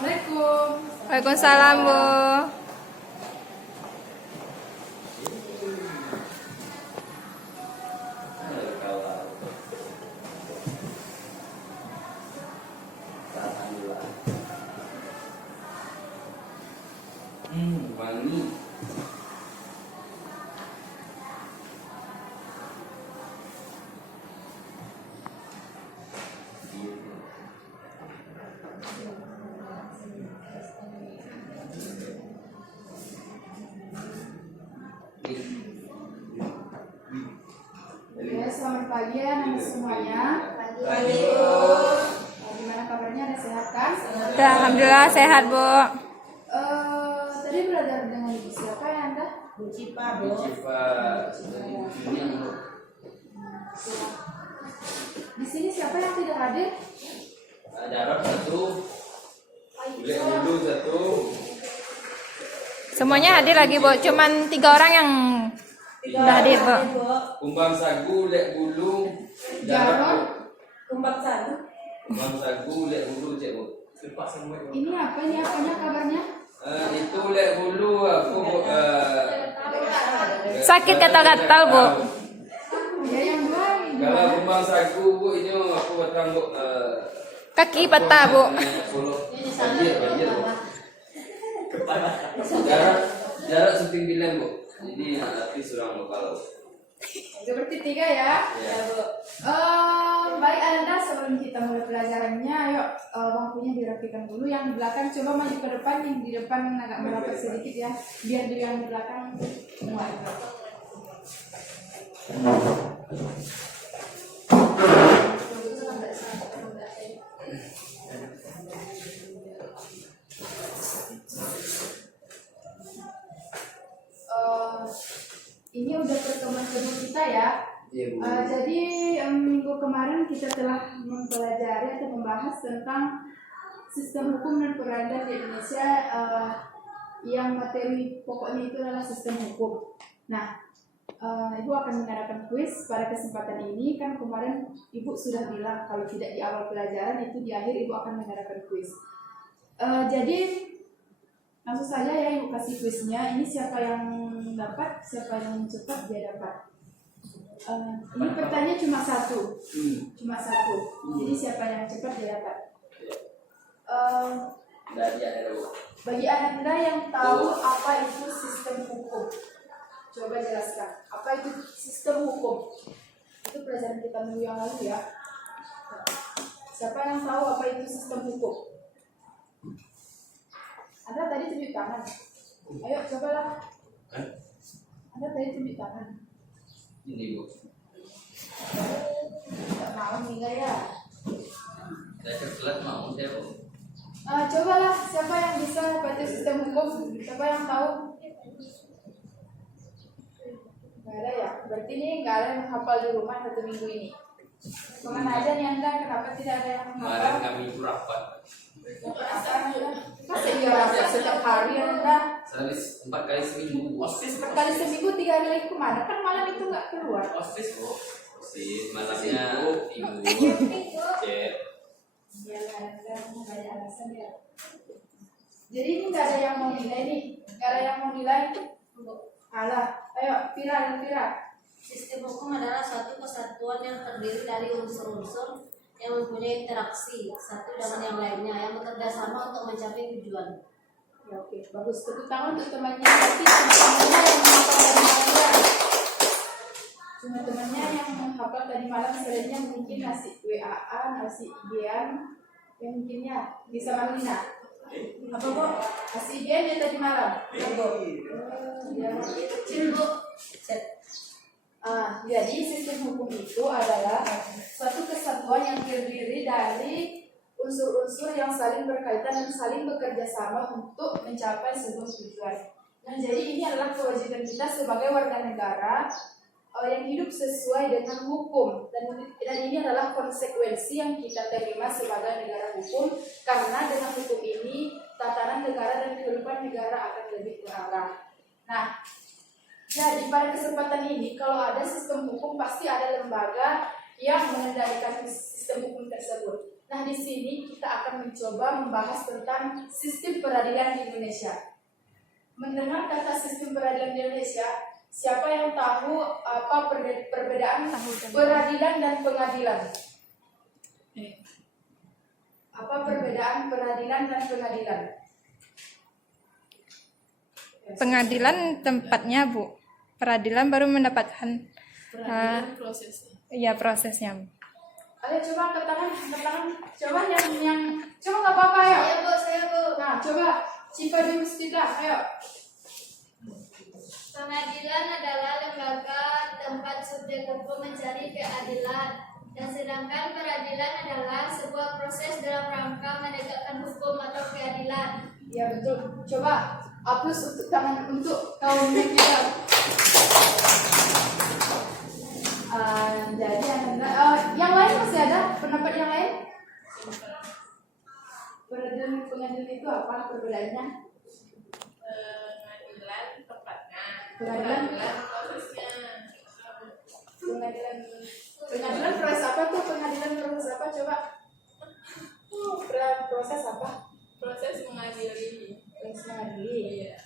Assalamualaikum. Waalaikumsalam, Bu. Wangi. Ya, selamat pagi ya anak semuanya. Pagi. Gimana kabarnya? Ada sehat kan? Ya, alhamdulillah sehat, Bu. Tadi belajar dengan ibu siapa ya Anda? Bu Cipa, Bu. Cipa dari dunia. Di sini siapa yang tidak hadir? Jarot satu. Bule dulu satu. Semuanya hadir lagi, Bu. Cuman 3 orang yang udah hadir, Bu. Kumbang sagu, lek bulu. Jarot. Jarot. Kumbang sagu. Kumbang sagu, lek bulu, cek bu. Ini apa? Ini apanya kabarnya? Itu lek bulu aku Sakit gatal-gatal, Bu. Ya yang dua ini. kalau kumbang sagu bu ini aku batang bu. Kaki patah, Bu. Banjir bu. Jarak syuting bilang bu. Jadi artis orang lokal. Seperti 3 ya. Ya. Bu. Baik Anda, sebelum kita mulai pelajarannya, ayo bangkunya dirapikan dulu. Yang di belakang coba maju ke depan, yang di depan agak merapat sedikit ya, biar di yang di belakang muat. Ini udah pertemuan kedua kita ya. Iya bu. Jadi minggu kemarin kita telah mempelajari atau membahas tentang sistem hukum dan peradilan di Indonesia, yang materi pokoknya itu adalah sistem hukum. Nah, Ibu akan mengadakan kuis pada kesempatan ini. Kan kemarin Ibu sudah bilang kalau tidak di awal pelajaran, itu di akhir Ibu akan mengadakan kuis. Jadi langsung saja ya Ibu kasih kuisnya. Ini siapa yang dapat, siapa yang cepat dia dapat. Ini pertanyaan cuma satu. Jadi siapa yang cepat dia dapat. Dari ada bu. Bagi Anda yang tahu apa itu sistem hukum, coba jelaskan. Apa itu sistem hukum? Itu pelajaran kita minggu yang lalu ya. Siapa yang tahu apa itu sistem hukum? Anda tadi tunjuk tangan. Ayo cobalah. Anda tadi tunjuk tangan. Ini bu. Tidak mau tinggal ya. Saya kebetulan mau saya bu. Cobalah siapa yang bisa apa itu sistem hukum? Siapa yang tahu? Gak ada ya. Berarti ini gak ada yang menghafal di rumah 1 minggu ini. Kemana aja nih Anda? Kenapa tidak ada yang Kemarin menghafal? kami itu rapat. Masa iya rapat setiap hari Anda? Sehari 4 kali seminggu. Osis. 4 kali seminggu 3 hari lagi kemana? Kan malam itu nggak keluar. Osis bu. Osis malamnya ibu. Cek. Iyalah Anda banyak alasan ya. Jadi ini nggak ada yang mau nilai nih. Nggak ada yang mau nilai. Alah, ayo Pira dan Pira. Sistem hukum adalah suatu kesatuan yang terdiri dari unsur-unsur yang mempunyai interaksi satu dengan yang lainnya yang bekerja sama untuk mencapai tujuan. Ya oke, bagus. Tepuk tangan untuk temannya. Tapi teman-temannya yang menghafal tadi malam sebenarnya mungkin nasi WA-an, nasi IBan, yang mungkinnya bisa Marlina. Apa bu? Nasi IBan yang tadi malam. Bu. Kecil bu. Jadi sistem hukum itu adalah suatu kesatuan yang terdiri dari unsur-unsur yang saling berkaitan dan saling bekerja sama untuk mencapai sebuah tujuan. Nah, jadi ini adalah kewajiban kita sebagai warga negara yang hidup sesuai dengan hukum, dan ini adalah konsekuensi yang kita terima sebagai negara hukum, karena dengan hukum ini tatanan negara dan kehidupan negara akan lebih terarah. Nah, jadi pada kesempatan ini kalau ada sistem hukum pasti ada lembaga yang mengendalikan sistem hukum tersebut. Nah, di sini kita akan mencoba membahas tentang sistem peradilan di Indonesia. Mendengar kata sistem peradilan di Indonesia, siapa yang tahu apa perbedaan peradilan dan pengadilan? Apa perbedaan peradilan dan pengadilan? Pengadilan tempatnya, Bu. Peradilan baru mendapatkan Peradilan prosesnya. ya prosesnya, Bu. Ayo coba ke tangan, coba yang coba nggak apa-apa ya. Saya Bu. Nah, coba Cipa di Mustida, ayo. Pengadilan adalah lembaga tempat subjek hukum mencari keadilan, dan sedangkan peradilan adalah sebuah proses dalam rangka menegakkan hukum atau keadilan. Ya betul. Coba hapus untuk tangan untuk kaum kita. Jadi yang lain masih ada pendapat yang lain? Pengadilan itu apa perbedaannya? Pengadilan tempatnya, Pengadilan prosesnya. pengadilan proses apa tuh? Pengadilan proses apa? Coba. Proses apa? Proses mengadili. Proses mengadili. Iya.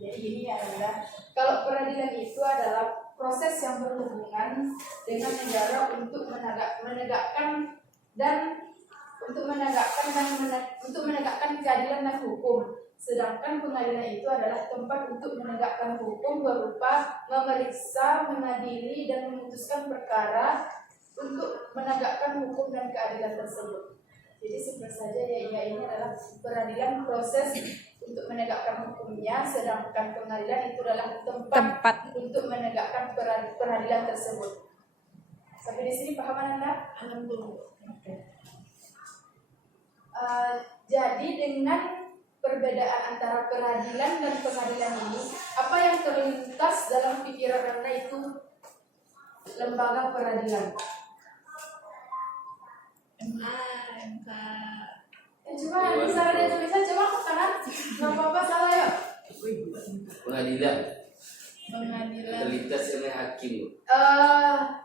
Jadi ini adalah kalau peradilan itu adalah proses yang berhubungan dengan negara untuk menegakkan keadilan dan hukum. Sedangkan pengadilan itu adalah tempat untuk menegakkan hukum berupa memeriksa, mengadili dan memutuskan perkara untuk menegakkan hukum dan keadilan tersebut. Jadi sebenarnya saja ya ini adalah peradilan proses untuk menegakkan hukumnya, sedangkan pengadilan itu adalah tempat untuk menegakkan peradilan tersebut. Sampai di sini paham Anda? Alhamdulillah. Jadi dengan perbedaan antara peradilan dan pengadilan ini, apa yang terlintas dalam pikiran Anda itu lembaga peradilan? MA, MK. Coba bisa ada tulisan, coba angkat tangan. Nggak apa-apa salah ya. Pengadilan. Pengadilan. Terlintas oleh hakim.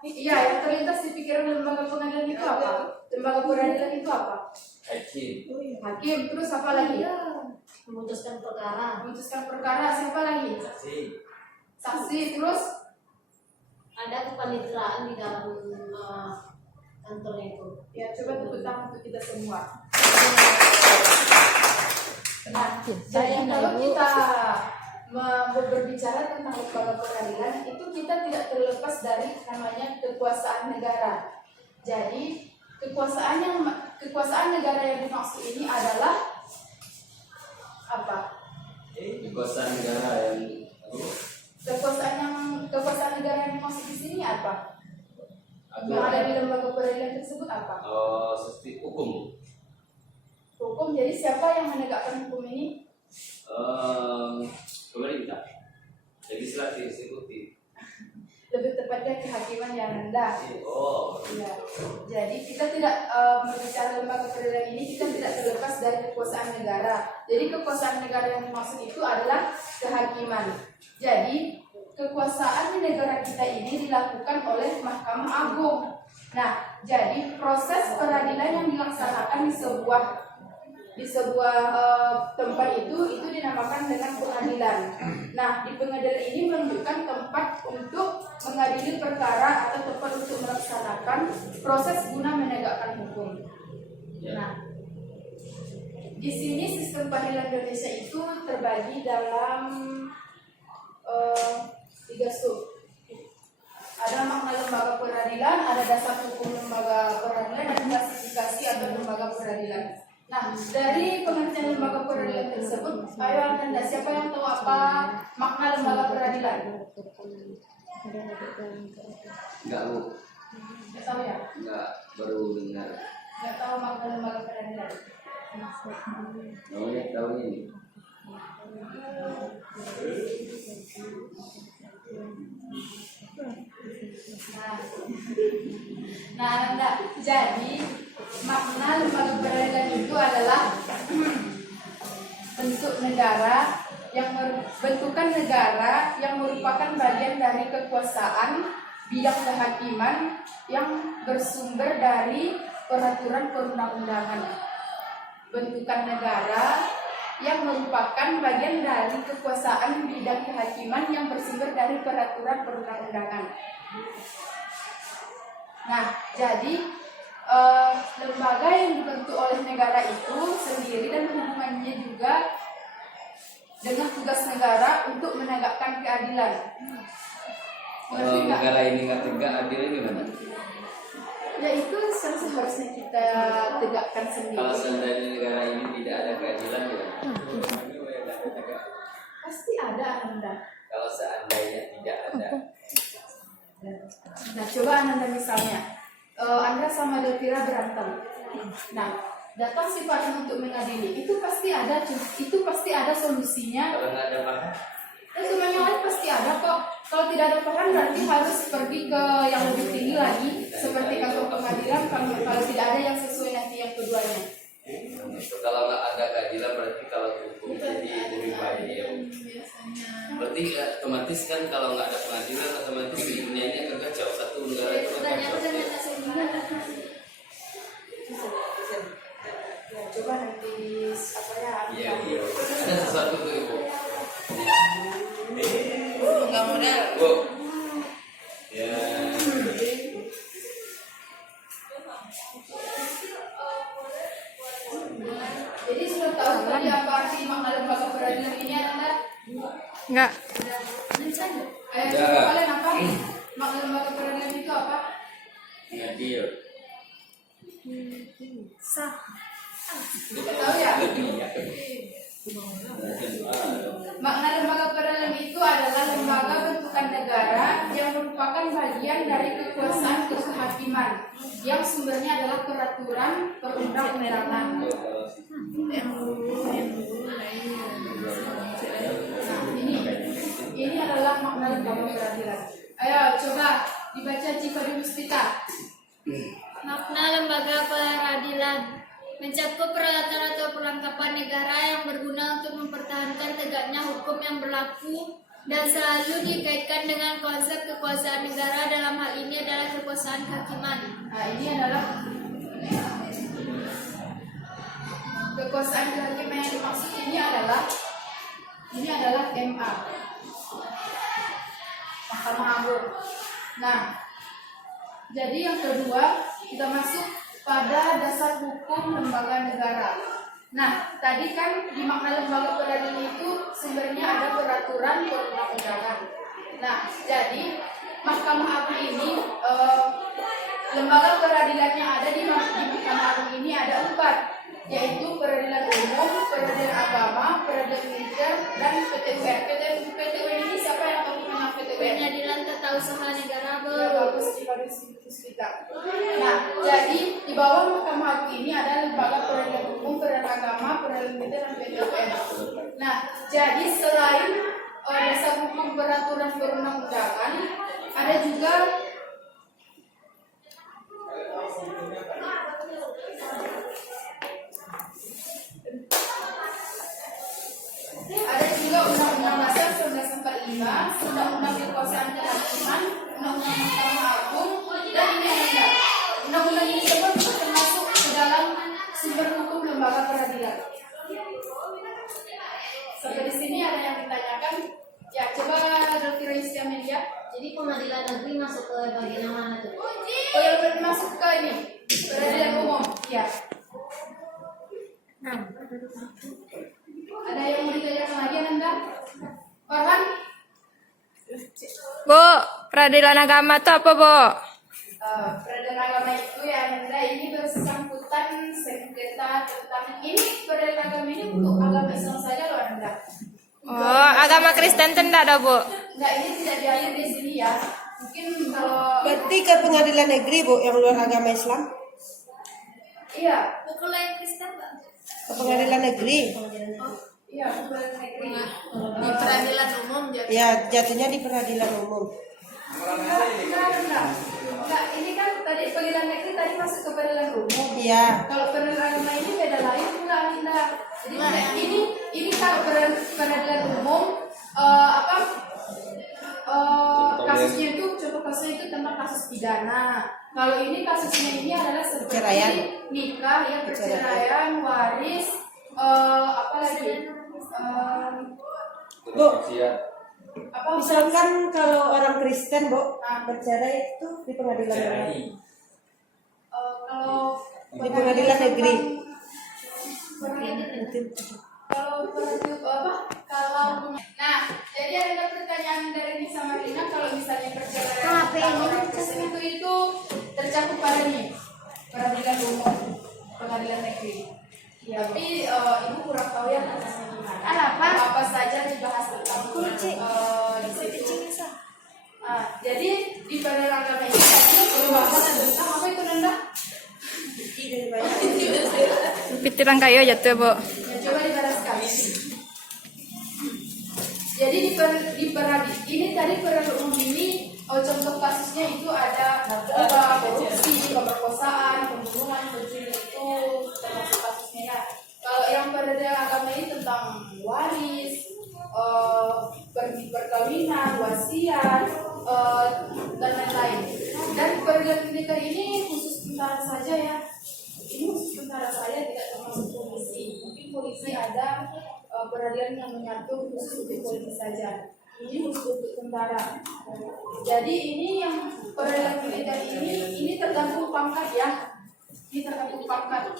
Iya, yang terlintas di pikiran lembaga pengadilan itu apa? Lembaga peradilan itu apa? Hakim. Hakim, terus apa lagi? Memutuskan perkara. Memutuskan perkara, siapa lagi? Saksi. Saksi, terus Ada kepaniteraan di dalam kantornya itu. ya coba tepuk tangan untuk kita semua. Nah, jadi kalau kita berbicara tentang lembaga peradilan itu kita tidak terlepas dari namanya kekuasaan negara. Jadi kekuasaan negara yang dimaksud ini adalah apa? Kekuasaan negara yang Kekuasaan negara yang dimaksud di sini apa? Yang ada di lembaga peradilan tersebut apa? seperti hukum. Hukum. Jadi siapa yang menegakkan hukum ini? Pemerintah. Legislatif, eksekutif. Lebih tepatnya kehakiman yang rendah. Oh. Ya. Jadi kita tidak berbicara lembaga peradilan ini, kita tidak terlepas dari kekuasaan negara. Jadi kekuasaan negara yang dimaksud itu adalah kehakiman. Jadi kekuasaan di negara kita ini dilakukan oleh Mahkamah Agung. Nah, jadi proses peradilan yang dilaksanakan di sebuah tempat itu dinamakan dengan pengadilan. Nah, di pengadilan ini menunjukkan tempat untuk mengadili perkara atau tempat untuk melaksanakan proses guna menegakkan hukum. Nah, di sini sistem peradilan Indonesia itu terbagi dalam 3 sub. Ada makna lembaga peradilan, ada dasar hukum lembaga peradilan, dan klasifikasi atau lembaga peradilan. Nah, dari pengertian lembaga peradilan tersebut, ayo Anda, siapa yang tahu apa makna lembaga peradilan? Enggak, Bu. Nggak tahu ya? Enggak, baru dengar. Nggak tahu makna lembaga peradilan. Namanya tahu ini. Nah, Anda, jadi makna lembaga peradilan itu adalah bentukan negara yang merupakan bagian dari kekuasaan bidang kehakiman yang bersumber dari peraturan perundang-undangan bentukan negara yang merupakan bagian dari kekuasaan bidang kehakiman yang bersumber dari peraturan perundang-undangan. Nah, jadi lembaga yang dibentuk oleh negara itu sendiri dan hubungannya juga dengan tugas negara untuk menegakkan keadilan. Kalau negara ini nggak tegak, adilnya gimana? Ya itu seharusnya kita tegakkan Kalau sendiri. seandainya negara ini tidak ada keadilan, gimana? Pasti ada Ananda. Kalau seandainya tidak ada, Nah, coba Ananda misalnya, Anda sama Delvira berantem. Nah, datang si partner untuk mengadili, itu pasti ada solusinya. kalau nggak ada bahan, Teman yang lain pasti ada kok. Kalau tidak ada peran berarti harus pergi ke yang lebih tinggi lagi, seperti kantor pengadilan. Kalau tidak ada yang sesuai nanti yang keduanya. kalau nggak ada keadilan berarti kalau hukum jadi lebih baik. Biasanya. Berarti otomatis kan kalau nggak ada pengadilan otomatis di dunia ini akan kacau. Satu negara itu akan Pertanyaan kacau. dengan kesimpulan. Ya, coba nanti apa ya? Iya, iya. Ada sesuatu tuh ibu. Enggak modal. Bu. Ya. Jadi sudah tahu tadi apa arti makna lembaga peradilan ini Anda? Enggak. Ya. Kalian apa? Makna lembaga peradilan itu apa? Ngadil. Tidak tahu ya? Makna lembaga peradilan itu adalah lembaga bentukan negara yang merupakan bagian dari kekuasaan kehakiman yang sumbernya adalah peraturan perundang-undangan. Ini adalah makna lembaga peradilan. Ayo coba dibaca Cipa di Puspita. Makna lembaga peradilan mencakup peralatan atau perlengkapan negara yang berguna untuk mempertahankan tegaknya hukum yang berlaku dan selalu dikaitkan dengan konsep kekuasaan negara, dalam hal ini adalah kekuasaan kehakiman. Nah, ini adalah kekuasaan kehakiman yang dimaksud ini adalah MA, Mahkamah Agung. Nah, jadi yang kedua kita masuk pada dasar hukum lembaga negara. Nah, tadi kan di makna lembaga peradilan itu sumbernya ada peraturan perundang-undangan. Nah, jadi Mahkamah Agung ini lembaga peradilan yang ada di Mahkamah Agung ini ada 4, yaitu peradilan umum, peradilan agama, peradilan militer, dan PT-UN. PT-UN ini siapa yang tahu nama PT-UN? Pengadilan Tata Usaha Negara Ya, bagus kita. Nah, jadi di bawah Mahkamah Agung ini ada lembaga peradilan umum, peradilan agama, peradilan militer, dan PT-UN. Nah, jadi selain dasar hukum peraturan perundang-undangan, ada juga Undang-Undang Dasar 1945, Undang-Undang Kekuasaan Kehakiman, Undang-Undang Mahkamah Agung, dan ini ada. Undang-undang ini semua juga termasuk ke dalam sumber hukum lembaga peradilan. Sampai di sini ada yang ditanyakan? Ya, coba Dr. Istiamelia. Jadi pengadilan negeri masuk ke bagian yang mana tuh? Oh, yang lebih masuk ke ini peradilan umum. Ya. Ada yang mau ditanyakan lagi Anda? Farhan? Bu, peradilan agama itu apa, Bu? Peradilan agama itu ya Anda, ini bersangkutan sengketa tentang ini peradilan agama ini untuk agama Islam saja loh Anda. Oh, agama Kristen itu enggak ada, Bu? Enggak, ini tidak diatur di sini ya. Mungkin kalau Berarti ke pengadilan negeri, Bu, yang luar agama Islam? iya, Kalau yang Kristen, Pak? Ke pengadilan negeri? iya peradilan negeri. Di peradilan umum jadi. Ya, jatuhnya di peradilan umum. Enggak, ini kan tadi pengadilan negeri tadi masuk ke peradilan umum. Iya. Kalau peradilan agama ini beda lain enggak Linda. Jadi ini kalau peradilan umum kasusnya itu contoh kasusnya itu tentang kasus pidana. Kalau ini kasusnya ini adalah seperti Perceraian. nikah, ya perceraian, waris, apa lagi? Bu, Apa misalkan kalau orang Kristen, Bu, bercerai itu di pengadilan mana? kalau Di pengadilan negeri. nah, jadi ada pertanyaan dari Nisa Marina, kalau misalnya perceraian orang Kristen itu tercakup pada nih peradilan umum, pengadilan negeri. Ya, tapi ibu kurang tahu ya prosesnya gimana. Apa saja dibahas tentang di situ. Jadi di peradilan agama ini pembahasan tentang apa itu Nanda? Pitiran kayu aja tuh, Bu. Ya, coba dijelaskan. Jadi ini tadi peradilan umum ini contoh kasusnya itu ada korupsi, pemerkosaan, pembunuhan, pencuri itu termasuk kasusnya ya. Kalau yang peradilan agama ini tentang waris, perkawinan, wasiat, dan lain-lain. Dan peradilan militer ini khusus tentara saja ya. Ini khusus tentara saja, tidak termasuk polisi. Mungkin polisi ada peradilan yang mengatur khusus untuk polisi saja. Ini khusus untuk tentara. Jadi ini yang peradilan militer ini tergantung pangkat ya. Ini tergantung pangkat.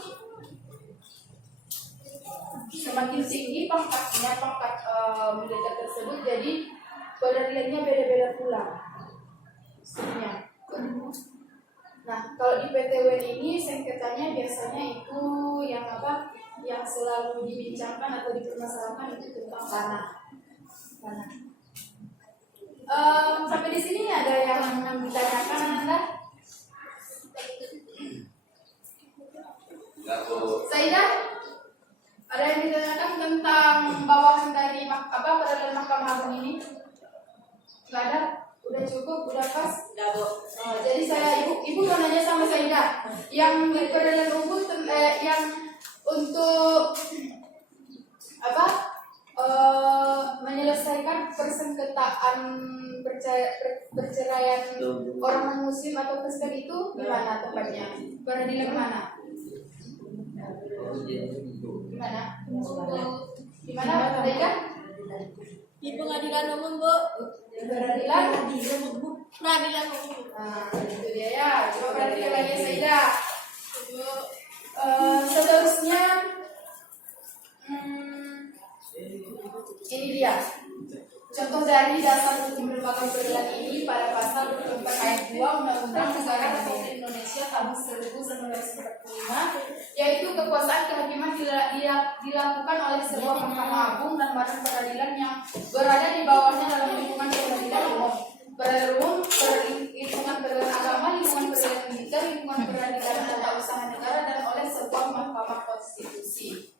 Semakin tinggi pangkat militer tersebut, jadi peradilannya beda-beda pula. Sebenarnya. Nah, kalau di PTW ini sengketanya biasanya itu yang apa? Yang selalu dibincangkan atau dipermasalahkan itu tentang tanah. Sampai di sini ada yang ditanyakan Anda? Saidah? Ada yang ditanyakan tentang bawahan dari peradilan Mahkamah Agung ini? Nggak ada? Udah cukup? Udah pas? Udah, Bu. Jadi ibu mau nanya sama Saidah, yang di peradilan umum yang untuk menyelesaikan persengketaan perceraian orang non-muslim atau Kristen itu di mana tempatnya? Peradilan mana? Di mana? Di mana Saidah? Di pengadilan umum, Bu. Peradilan Peradilan umum. Nah, itu dia ya. Coba perhatikan lagi Saidah. Seterusnya, ini dia. Contoh dari dasar hukum lembaga peradilan ini pada pasal 24 ayat 2 Undang-Undang Negara Republik Indonesia tahun 1945, yaitu kekuasaan kehakiman dilakukan oleh sebuah Mahkamah Agung dan badan peradilan yang berada di bawahnya dalam lingkungan peradilan umum. Peradilan umum, lingkungan peradilan agama, lingkungan peradilan militer, lingkungan peradilan tata usaha negara, dan oleh sebuah mahkamah konstitusi.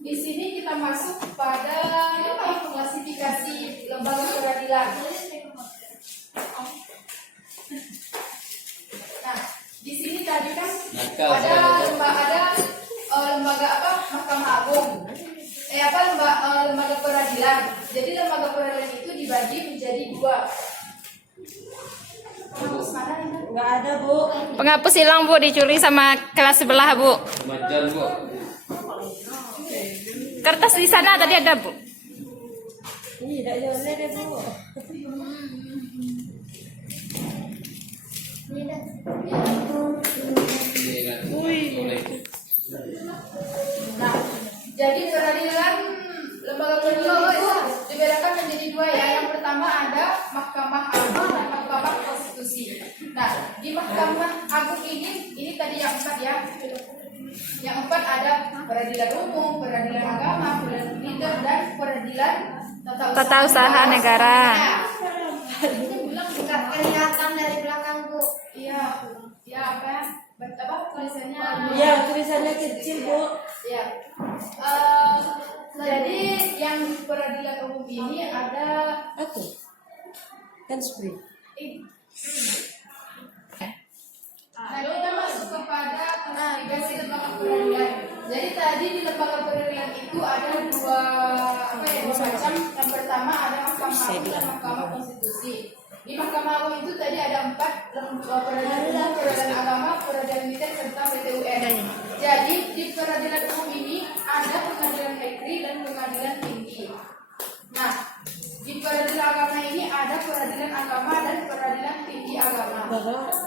Di sini kita masuk pada klasifikasi lembaga peradilan. Nah, di sini tadi kan ada lembaga Mahkamah Agung. Lembaga peradilan. Jadi lembaga peradilan itu dibagi menjadi dua. Penghapus mana ini? Nggak ada, Bu. Penghapus hilang, Bu, dicuri sama kelas sebelah, Bu. Majan, Bu. Kertas di sana tadi ada, Bu. Ini tidak boleh deh, Bu. Nah, jadi peradilan lembaga peradilan itu dibedakan menjadi dua ya. Yang pertama ada Mahkamah Agung dan Mahkamah Konstitusi. Nah, di Mahkamah Agung ini tadi yang 4 ya. Yang 4 ada peradilan umum, peradilan agama, peradilan militer, dan peradilan Tata usaha negara. Nggak kelihatan dari belakang, Bu. Iya, ya apa ya? Tulisannya? Iya, tulisannya kecil, Bu. Ya. Jadi yang di peradilan umum ini ada Aku. Handsfree. Nah, kita masuk kepada klasifikasi lembaga peradilan. Jadi tadi di lembaga peradilan itu ada dua macam. Yang pertama ada Mahkamah Agung dan Mahkamah Konstitusi. Di Mahkamah Agung itu tadi ada 4 peradilan umum, peradilan agama, peradilan militer serta PT UN. Jadi di peradilan umum ini ada pengadilan negeri dan pengadilan tinggi. Nah, di peradilan agama ini ada peradilan agama dan peradilan tinggi agama.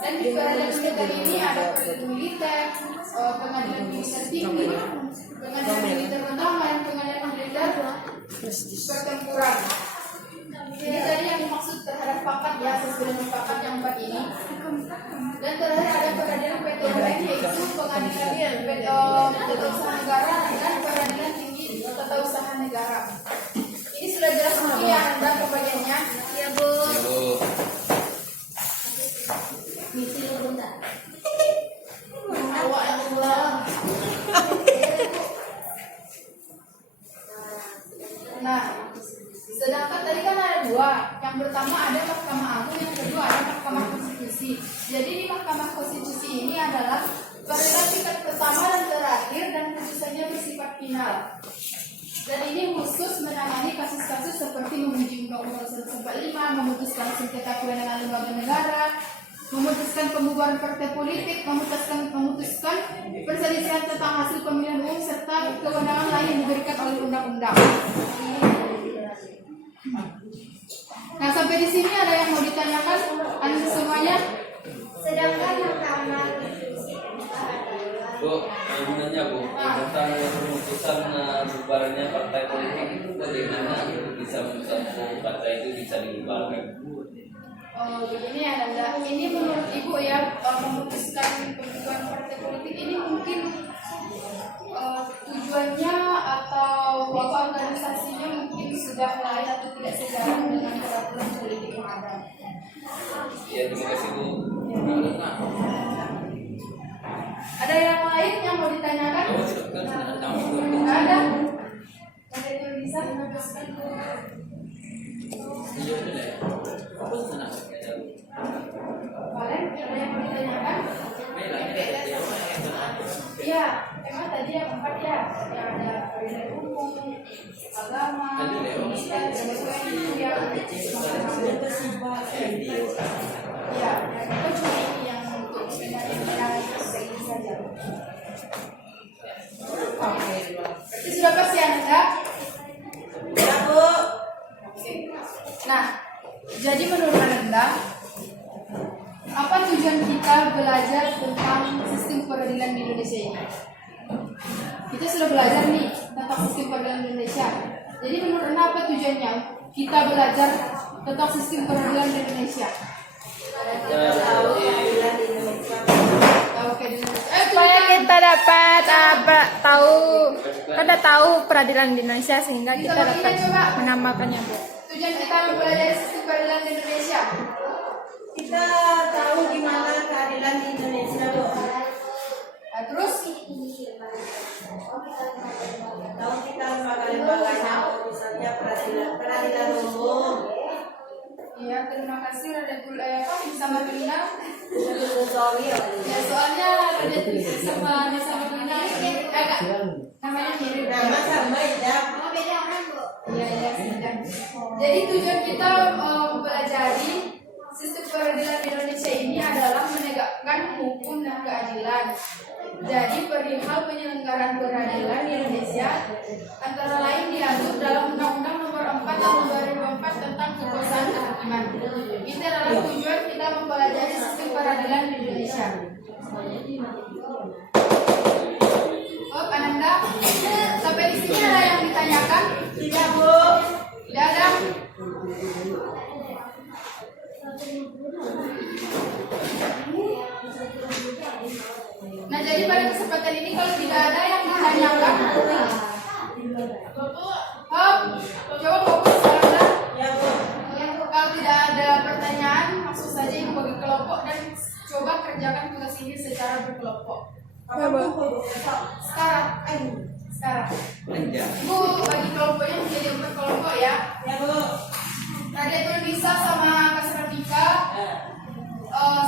Dan di peradilan militer ini ada peradilan militer, pengadilan militer tinggi, pengadilan militer pertama dan pengadilan militer pertempuran. Jadi tadi yang dimaksud terhadap pakat ya, sesuai dengan pakat yang 4 ini. Dan terakhir ada peradilan PT UN, yaitu pengadilan tata usaha negara dan peradilan tinggi tata usaha negara. Ini sudah jelas mungkin ya Anda pembagiannya? Ya Bu. Ya, Bu. Misi lu bentar. Awak yang ulang. Nah, sedangkan tadi kan ada 2. Yang pertama ada Mahkamah Agung, yang kedua ada Mahkamah Konstitusi. Jadi di Mahkamah Konstitusi ini adalah peradilan tingkat pertama dan terakhir dan putusannya bersifat final. Dan ini khusus menangani kasus-kasus seperti menguji Undang-Undang 145, memutuskan sengketa kewenangan lembaga negara, memutuskan pembubaran partai politik, memutuskan perselisihan tentang hasil pemilihan umum serta kewenangan lain yang diberikan oleh undang-undang. Nah, sampai di sini ada yang mau ditanyakan Anda semuanya? Sedangkan Mahkamah Konstitusi Bu, nanya Bu, tentang pemutusan bubarnya partai politik itu bagaimana bisa satu partai itu bisa dibubarkan? Begini ya Nanda, ini menurut Ibu ya, memutuskan pembubaran partai politik ini mungkin tujuannya atau organisasinya mungkin sudah lain atau tidak sejalan dengan peraturan politik yang ada. Ya, terima kasih Bu. Ada yang lain yang mau ditanyakan? Oh, silakan. Nggak ada. Ada yang bisa menjelaskan? Kalian ada yang mau ditanyakan? Iya, emang tadi yang 4 ya, yang ada peradilan umum, agama, militer, dan UN yang ya, itu cuma ini yang untuk pengadilan ini saja. Berarti sudah pasti Anda? Ya Bu. Oke. Nah, jadi menurut Anda, apa tujuan kita belajar tentang sistem peradilan di Indonesia ini? Kita sudah belajar nih tentang sistem peradilan di Indonesia. Jadi menurut Anda apa tujuannya kita belajar tentang sistem peradilan di Indonesia? Oke, Supaya kita dapat tahu peradilan di Indonesia sehingga kita dapat menambahkannya, Bu. tujuan kita mempelajari sistem peradilan di Indonesia. Kita tahu gimana keadilan di Indonesia, Bu. Nah, terus Tahu kita lembaga-lembaganya, misalnya peradilan umum. iya, terima kasih Radatul sama Dina. Sorry ya. Ya, soalnya Radatul sama Dina agak namanya mirip. Nama sama ya. Oh, beda orang Bu. Iya, sudah. Jadi tujuan kita mempelajari sistem peradilan di Indonesia ini adalah menegakkan hukum dan keadilan. Jadi perihal penyelenggaraan peradilan di Indonesia antara lain diatur dalam Undang-Undang Nomor 4 Tahun 2004 tentang kekuasaan kehakiman. Itu adalah tujuan kita mempelajari sistem peradilan di Indonesia. Oh, Ananda, sampai di sini ada yang ditanyakan? Tidak, Bu. Tidak ada. Nah, jadi pada kesempatan ini kalau tidak ada yang ditanyakan, coba fokus sekarang. Ya, Bu. Kalau tidak ada pertanyaan, maksud saja ibu bagi kelompok dan coba kerjakan tugas ini secara berkelompok. Apa kumpul, Bu? Sekarang. Ibu bagi kelompoknya menjadi 4 kelompok ya. Ya, Bu. Ada itu Lisa sama Kak Sarafika,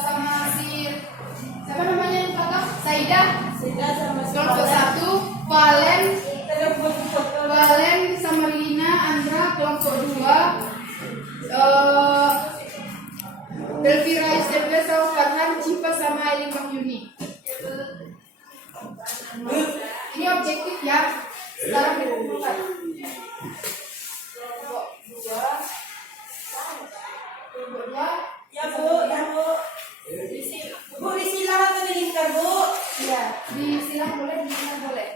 sama si siapa namanya yang belakang? Saida. Sudah sama Kelompok 1, Valen, Samarina, Andra kelompok 2, Delvira SMP sama Farhan, Cipa sama Aileen Mahyuni. Ini objektif ya. Sekarang dikumpulkan. Kelompok 2. Ya Bu, ya Bu. Bu disilang atau dilingkar Bu? Iya, disilang boleh, disilang boleh.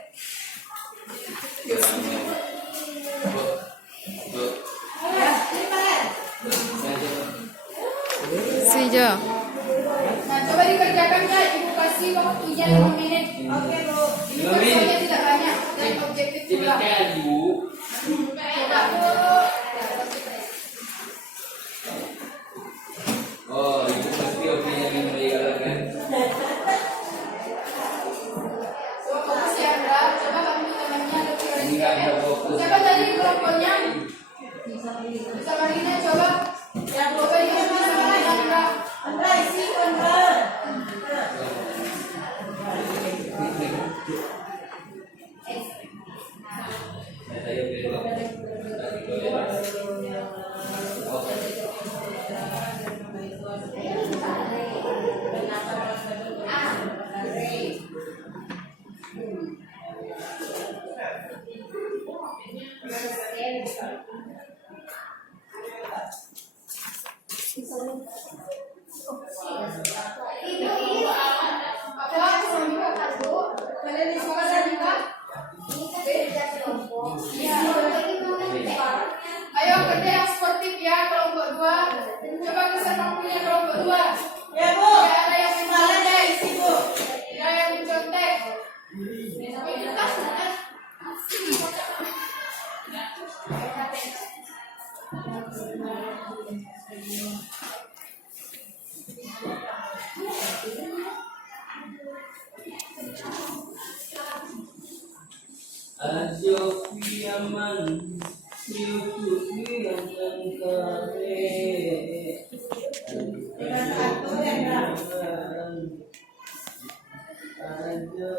Ya, ini kalian. Setuju. Nah, coba dikerjakan ya, Ibu kasih waktunya 5 menit. Oke Bu. Ini soalnya tidak banyak, dan objektif pula. Cepat Bu. Oh, ibu pasti opini yang meninggalkan. Coba fokus ya, Andra. Coba kamu temannya lebih Ini nggak ada fokus. Siapa tadi kelompoknya? Bisa Marina, coba. Ya, coba dikerjakan sama Andra. Andra isi Andra. Saya belok. Kalian di sekolah juga? Ayo kerja yang sportif ya, kelompok 2. Coba kesan waktunya kelompok 2. Ya Bu. Tidak ada yang Malah mencontek. isi Bu. Tidak ada yang mencontek. Ajo kiaman, YouTube yang kare. Dengan satu Andra. Ajo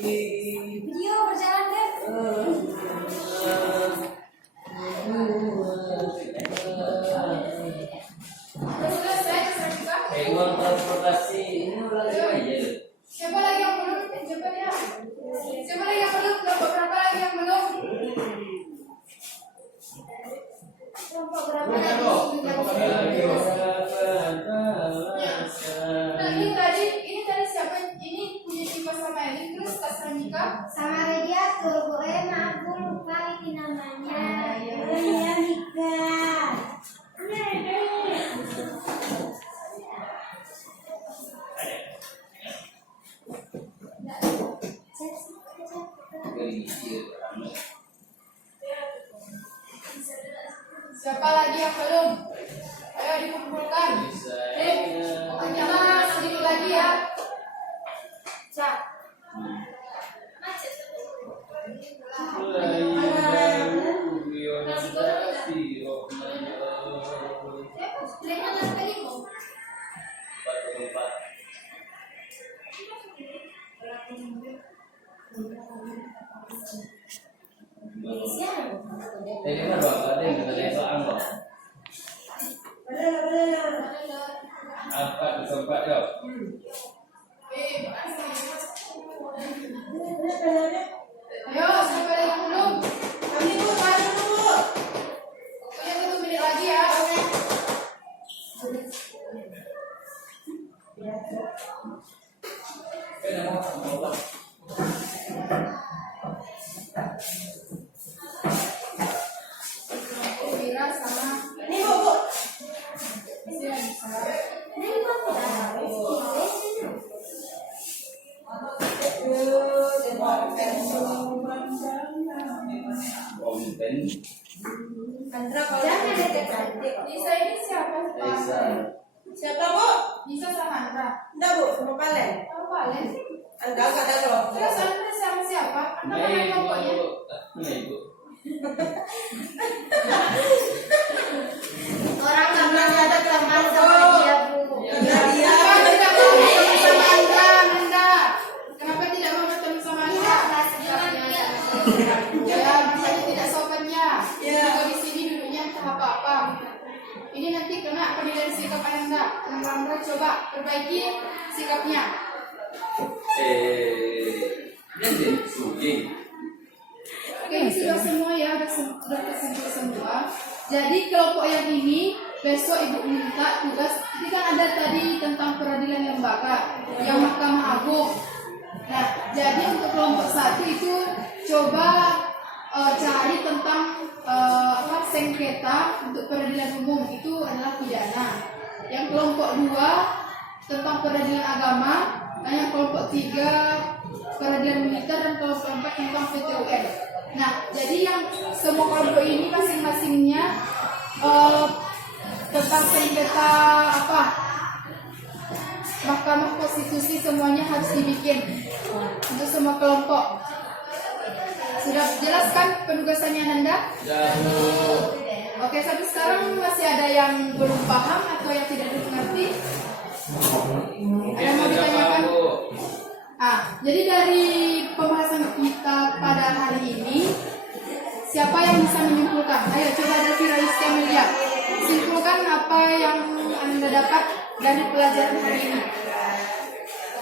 Video berjalan kan? Sudah selesai kesan juga? uang transportasi ini lagi aja. Siapa lagi yang belum? Coba ya. Siapa lagi yang belum? Kelompok berapa lagi yang belum? Kelompok berapa lagi? Nah, ini tadi siapa? Ini punya Cipa sama Elin, terus Kak Sanika. Sama radiator, Bu Ema, aku lupa ini namanya. Ya Nika. Siapa lagi yang belum? Ayo dikumpulkan. Pokoknya mas sedikit lagi ya. Cak. Jadi mana bapak ada yang katanya soal kok? Apa di tempat yo? Ayo siapa lagi yang belum? Kami Bu, mari dulu. Pokoknya 1 menit lagi ya. Vira sama Ini Bu, Bu. Konten. Andra kalau jangan dekat. Lisa ini siapa? Lisa. Siapa Bu? Bisa sama Andra. Enggak Bu, sama Palen. Kalau Valen, Enggak ada loh. terus Andra sama siapa? Kan namanya Ibu. kelompoknya. Ibu. Orang Karena nggak ada kelompok sama Bu. dia, Bu. Karena dia. Kenapa tidak mau bertemu sama Andra, Nanda? Kenapa tidak mau bertemu sama Andra? Ya, makanya tidak sopannya. Ya. Kalau di sini duduknya entah apa-apa. Ini nanti kena penilaian sikap Anda. Andra coba perbaiki sikapnya. Jadi suging. Oke, ini sudah semua ya, sudah tersentuh semua. Jadi kelompok yang ini besok ibu minta tugas. Ini kan ada tadi tentang peradilan lembaga yang Mahkamah Agung. Nah, jadi untuk kelompok 1 itu coba cari tentang sengketa untuk peradilan umum itu adalah pidana. Yang kelompok 2 tentang peradilan agama, dan yang kelompok 3 peradilan militer, dan kelompok 4 tentang PT UN. Nah, jadi yang semua kelompok ini masing-masingnya tentang sengketa Mahkamah Konstitusi semuanya harus dibikin untuk semua kelompok. Sudah jelas kan penugasannya Nanda? Jauh. Oke, sampai sekarang masih ada yang belum paham atau yang tidak mengerti? Ada yang mau ditanyakan? Jadi dari pembahasan kita pada hari ini, siapa yang bisa menyimpulkan? Ayo coba dari Rizky Amelia, simpulkan apa yang Anda dapat dari pelajaran hari ini.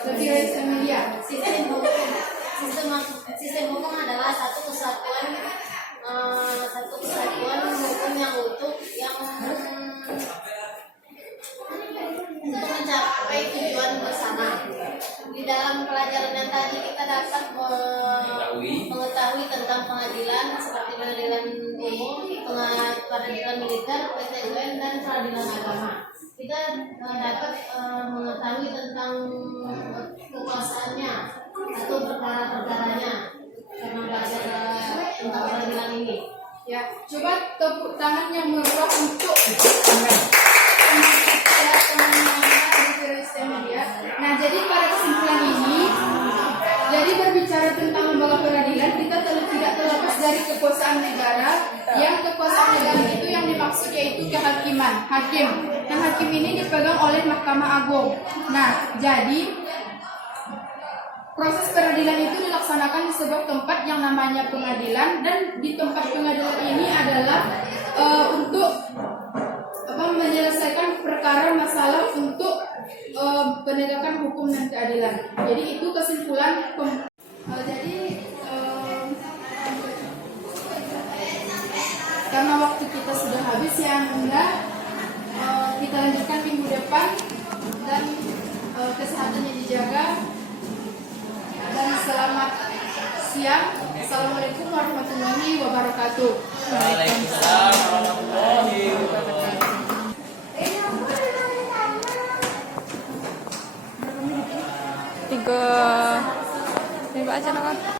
Dari Rizky Amelia. Sistem hukum adalah satu kesatuan hukum yang utuh yang untuk mencapai tujuan bersama. Di dalam pelajaran yang tadi kita dapat mengetahui tentang pengadilan seperti pengadilan umum, peradilan militer, PT UN, dan peradilan agama. Kita dapat mengetahui tentang kekuasaannya atau perkara-perkaranya karena belajar tentang peradilan ini. Ya, coba tepuk tangan yang meriah untuk Nah, jadi pada kesimpulan ini, jadi berbicara tentang lembaga peradilan, kita tidak terlepas dari kekuasaan negara. Yang kekuasaan negara itu yang dimaksud yaitu kehakiman, hakim. Nah, hakim ini dipegang oleh Mahkamah Agung. Nah, jadi proses peradilan itu dilaksanakan di sebuah tempat yang namanya pengadilan, dan di tempat pengadilan ini adalah untuk menyelesaikan perkara masalah untuk penegakan hukum dan keadilan. Jadi itu kesimpulan. Karena waktu kita sudah habis ya Anda, kita lanjutkan minggu depan, dan kesehatannya dijaga. Dan selamat siang. Assalamualaikum warahmatullahi wabarakatuh. Waalaikumsalam warahmatullahi wabarakatuh. Tiga. Ini aja nak.